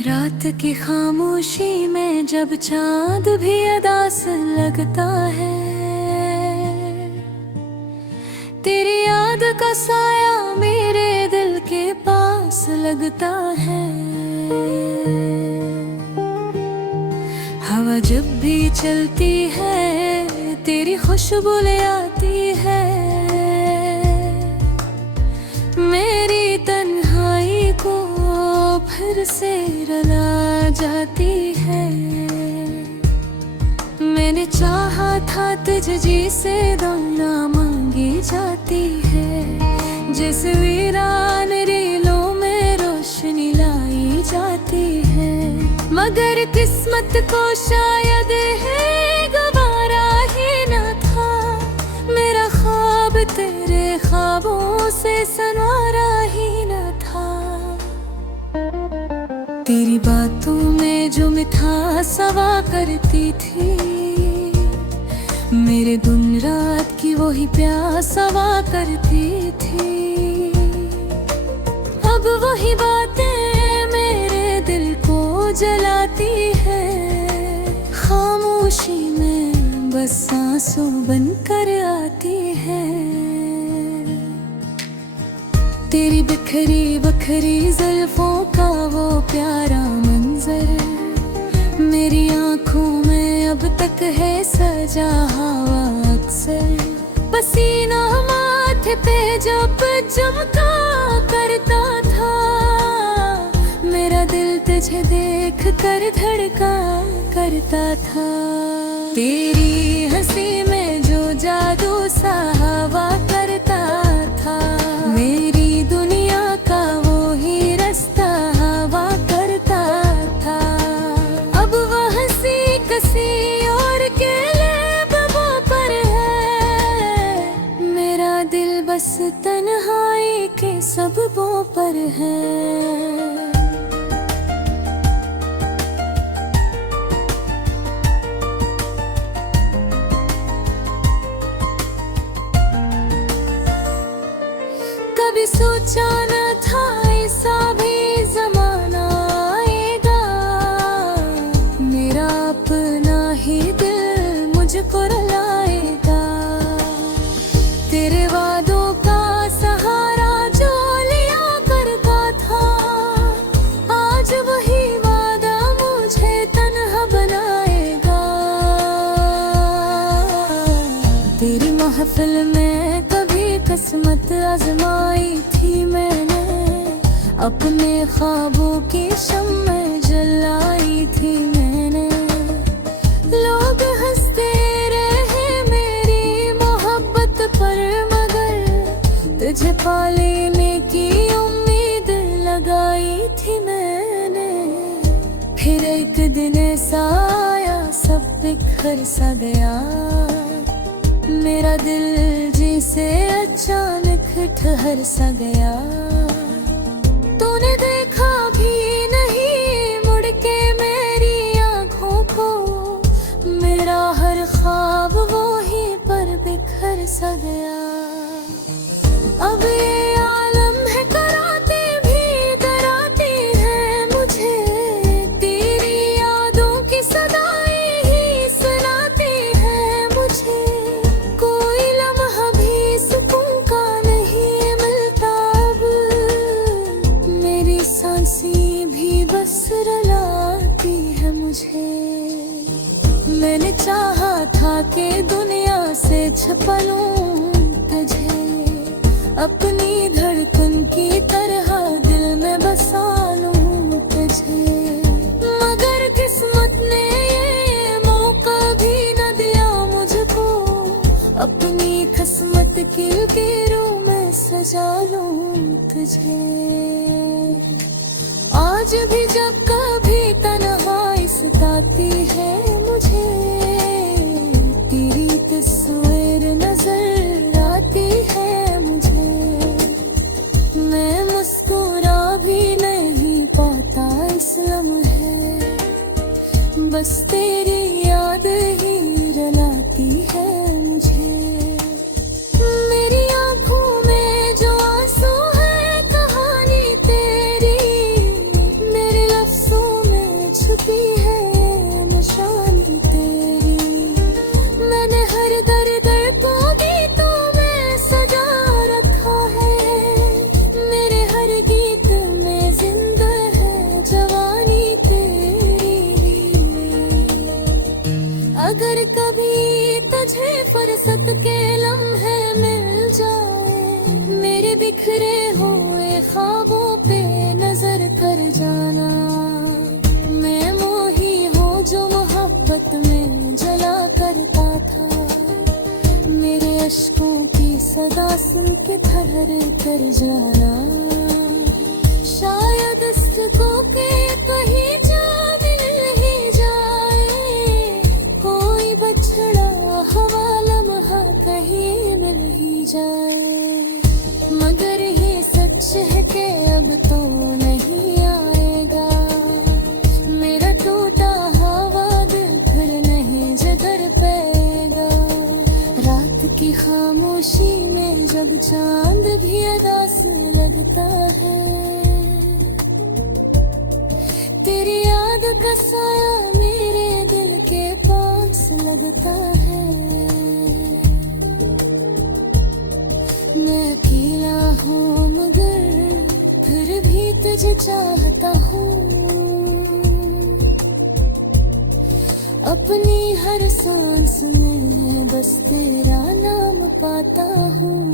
रात की खामोशी में जब चांद भी अदास लगता है, तेरी याद का साया मेरे दिल के पास लगता है। हवा जब भी चलती है तेरी खुशबू ले आती है, मेरी तन्हाई को फिर से रुला जाती है। मैंने चाहा था तुझे से दुनिया मांगी जाती है, जिस वीरान रीलों में रोशनी लाई जाती है। मगर किस्मत को शायद है गवारा ही न था, मेरा ख्वाब तेरे ख्वाबों से संवारा ही न था। तेरी बातों में जो मिठास सवा करती थी, मेरे दिन रात की वही प्यास सवा करती थी। अब वही बातें मेरे दिल को जलाती है, खामोशी में बस सांसों बनकर आती है। तेरी बिखरी बखरी जुल्फों का वो प्यारा मंजर मेरी आंखों में अब तक है सजा हुआ अक्सर। पसीना माथे पे जब चमका करता था, मेरा दिल तुझे देख कर धड़का करता था। तेरी हंसी में जो जादू सा हवा करता था, मेरी दुनिया का वो ही रास्ता हवा करता था। अब वह हंसी कसी और के लबों पर है, मेरा दिल बस तन्हाई के सबबों पर है। कभी सोचा न था ऐसा भी ज़माना आएगा, मेरा अपना ही दिल मुझको रुलाएगा। तेरे वादों का सहारा जो लिया करता था, आज वही वादा मुझे तन्हा बनाएगा। तेरी महफिल में कभी किस्मत आजमाई थी मैंने, अपने ख्वाबों की शम्मे जलाई थी मैंने। लोग हंसते रहे मेरी मोहब्बत पर, मगर तुझे पा लेने की उम्मीद लगाई थी मैंने। फिर एक दिन ऐसा आया सब बिखर सा गया, मेरा दिल जिसे अचानक ठहर सा गया। तूने देखा भी नहीं मुड़ के मेरी आँखों को, मेरा हर ख्वाब वो ही पर बिखर सा गया। अब ये आलम है कराते भी डराती है मुझे, तेरी यादों की सदाएं ही सुनाती है मुझे। कोई लम्हा भी सुकून का नहीं मिलता अब, मेरी सांसें भी बस रुलाती है मुझे। मैंने चाहा था कि दुनिया से छुपा लूं तुझे, अपनी धड़कन की तरह दिल में बसा लूं तुझे। मगर किस्मत ने ये मौका भी न दिया मुझको, अपनी किस्मत की लकीरों में सजा लूं तुझे। आज भी जब कभी तन्हाई सताती है मुझे, तेरी तस्वीर नजर आती है मुझे। मैं मुस्कुरा भी नहीं पाता इस लम्हे, बस तेरी अगर कभी तुझे फुर्सत के लम्हे मिल जाए, मेरे बिखरे हुए ख्वाबों पे नजर कर जाना। मैं मोही हूँ जो मोहब्बत में जला करता था, मेरे अश्कों की सदा सुन के ठहर कर जाना। शायद इसको के कहीं जा मिल ही जाए, कोई बछड़ा हवा लम्हा कहीं मिल ही जाए। मगर ये सच है कि अब तो नहीं आएगा, मेरा टूटा हवा दिल फिर नहीं जिगर पेगा। रात की खामोशी में जब चांद भी अदास लगता है, तेरी याद का साया मेरे दिल के पास लगता है। मैं अकेला हूँ मगर फिर भी तुझे चाहता हूँ, अपनी हर सांस में बस तेरा नाम पाता हूँ।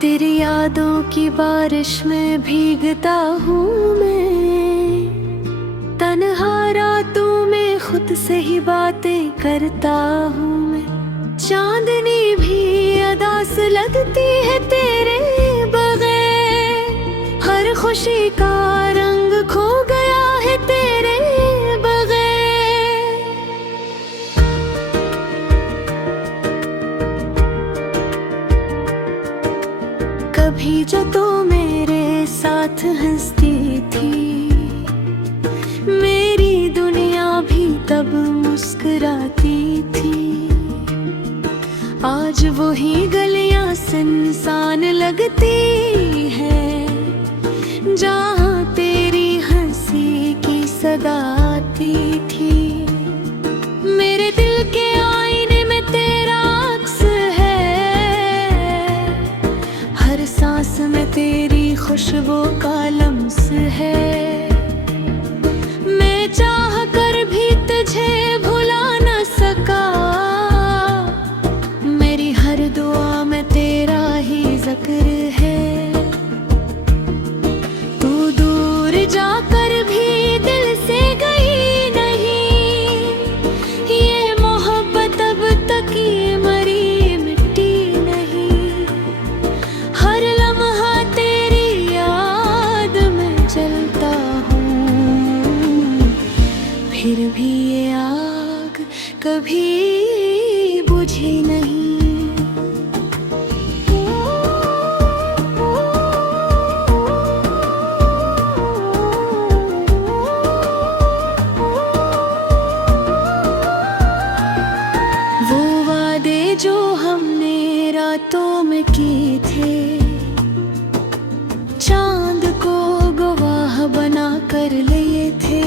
तेरी यादों की बारिश में भीगता हूँ मैं, तन्हा रातों में खुद से ही बातें करता हूँ मैं। चांदनी भी अदास लगती है तेरे बगैर, हर खुशी का रंग खो गया है तेरे बगैर। कभी जो तो मेरे साथ हंसती थी, मेरी दुनिया भी तब मुस्कुराती थी। आज वही गलियां सुनसान लगती है, जहाँ तेरी हंसी की सदा आती थी। मेरे दिल के आईने में तेरा अक्स है, हर सांस में तेरी खुशबू का लम्स है। मैं चाह कर भी तुझे भुला न सका, मेरी हर दुआ में तेरा ही जिक्र है। तू दूर जाकर भी दिल से गई नहीं, ये मोहब्बत अब तक ये मरी मिट्टी नहीं। हर लम्हा तेरी याद में जलता हूँ, फिर भी ये आग कभी बुझी नहीं। वो वादे जो हमने रातों में किए थे, चांद को गवाह बना कर लिए थे।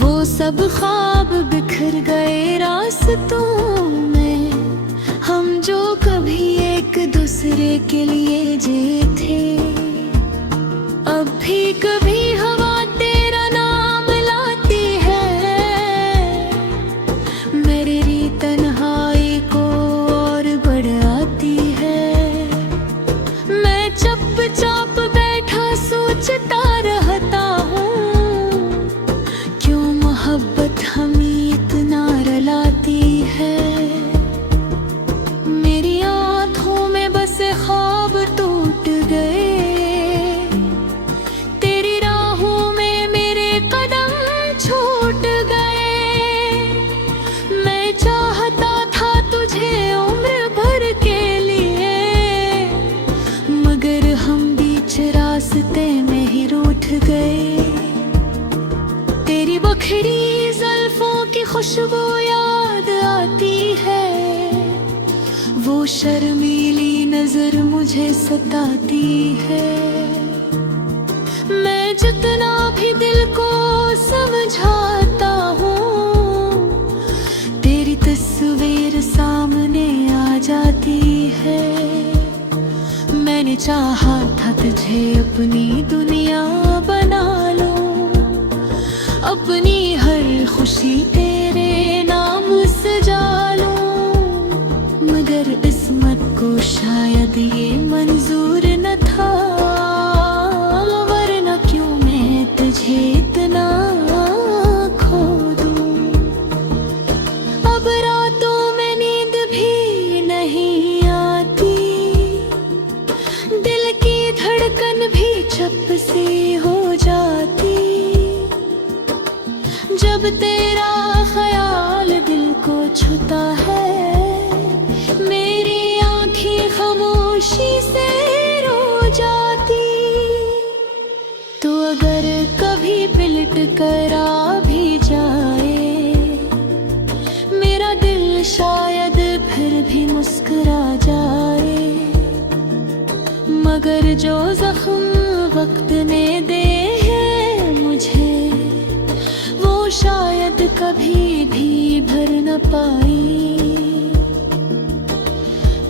वो सब ख्वाब बिखर गए रास्तों में, हम जो कभी एक दूसरे के लिए जिए थे। अब भी कभी हवा तेरा नाम लाती है, मेरी तन्हाई को और बढ़ाती है। मैं चुपचाप बैठा सोचता रहता हूँ, क्यों मोहब्बत हमें इतना रुलाती है। मेरी आँखों में बसे ख्वाब टूट गए, तेरी राहों में मेरे कदम छूट गए। मैं चाहता था तुझे उम्र भर के लिए, मगर हम बीच रास्ते में ही रूठ गए। तेरी बखरी जुल्फों की खुशबू याद आती है, वो शर्मीली नजर मुझे सताती है। मैं जितना भी दिल को समझाता हूँ, तेरी तस्वीर सामने आ जाती है। मैंने चाहा था तुझे अपनी दुनिया बना लूं, अपनी हर खुशी तेरे नाम सजा लूं, मगर किस्मत को शायद ये मंजूर न था, वरना क्यों मैं तुझे इतना खो दूं। अब रातों में नींद भी नहीं आती, दिल की धड़कन भी चुप सी हो जाती, जब तेरा ख्याल दिल को छूता है। मेरी आँखें खामोशी से रो जाती, तो अगर कभी पलट कर आ भी जाए मेरा दिल, शायद फिर भी मुस्कुरा जाए, मगर जो जख्म वक्त ने दे हैं मुझे, वो शायद कभी भी भर न पाई।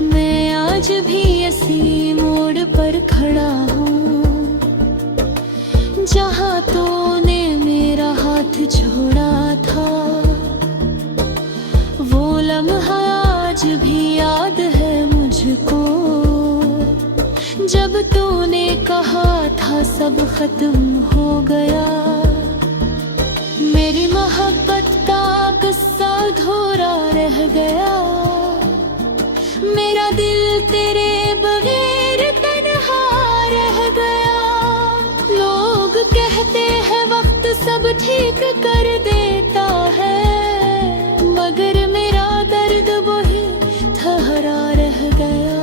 मैं आज भी इसी मोड़ पर खड़ा हूँ, जहाँ तूने मेरा हाथ छोड़ा था। वो लम्हा आज भी याद है मुझको, जब तूने कहा था सब खत्म हो गया। मेरी मोहब्बत का किस्सा अधूरा रह गया, मेरा दिल तेरे बगैर तन्हा रह गया। लोग कहते हैं वक्त सब ठीक कर देता है, मगर मेरा दर्द वही ठहरा रह गया।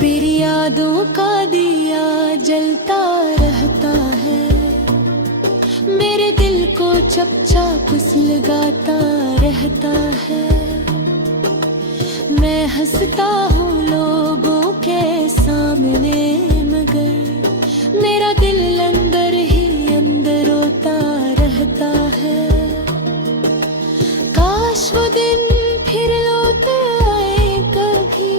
तेरी यादों का दिया जलता रहता है, मेरे दिल को चुपचाप सुलगाता रहता है। मैं हंसता हूँ लोगों के सामने, मगर मेरा दिल अंदर ही अंदर रोता रहता है। काश वो दिन फिर लौट आए कभी,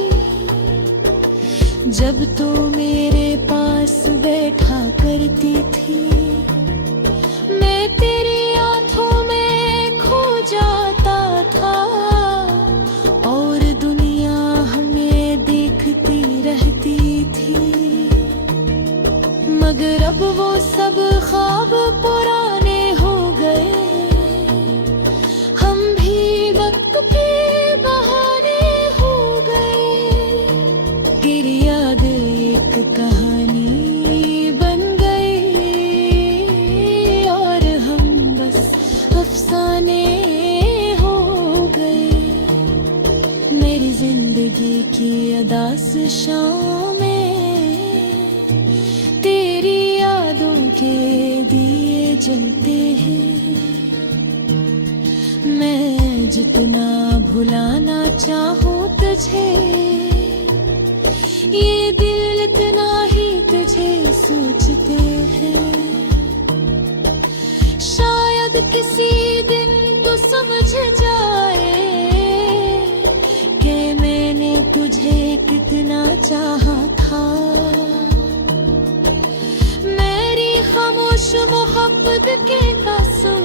जब तू मेरे पास बैठा करती थी। मैं तेरी आंखों में खो जाता था, और दुनिया हमें देखती रहती थी, मगर अब वो सब ख्वाब पुराने हो गए। हम भी वक्त के बहाने हो गए, तेरी याद एक कहानी बन गई, और हम बस अफसाने हो गए। मेरी जिंदगी की अदास शामें तेरी यादों के दिए जलते हैं। मैं जितना भुलाना चाहूँ तुझे, ये दिल इतना ही तुझे सोचते हैं। शायद किसी दिन तो समझ जाए कि मैंने तुझे कितना चाहा था। मेरी खामोश मोहब्बत के कसम,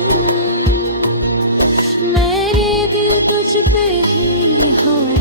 मेरे दिल तुझ पे ही हार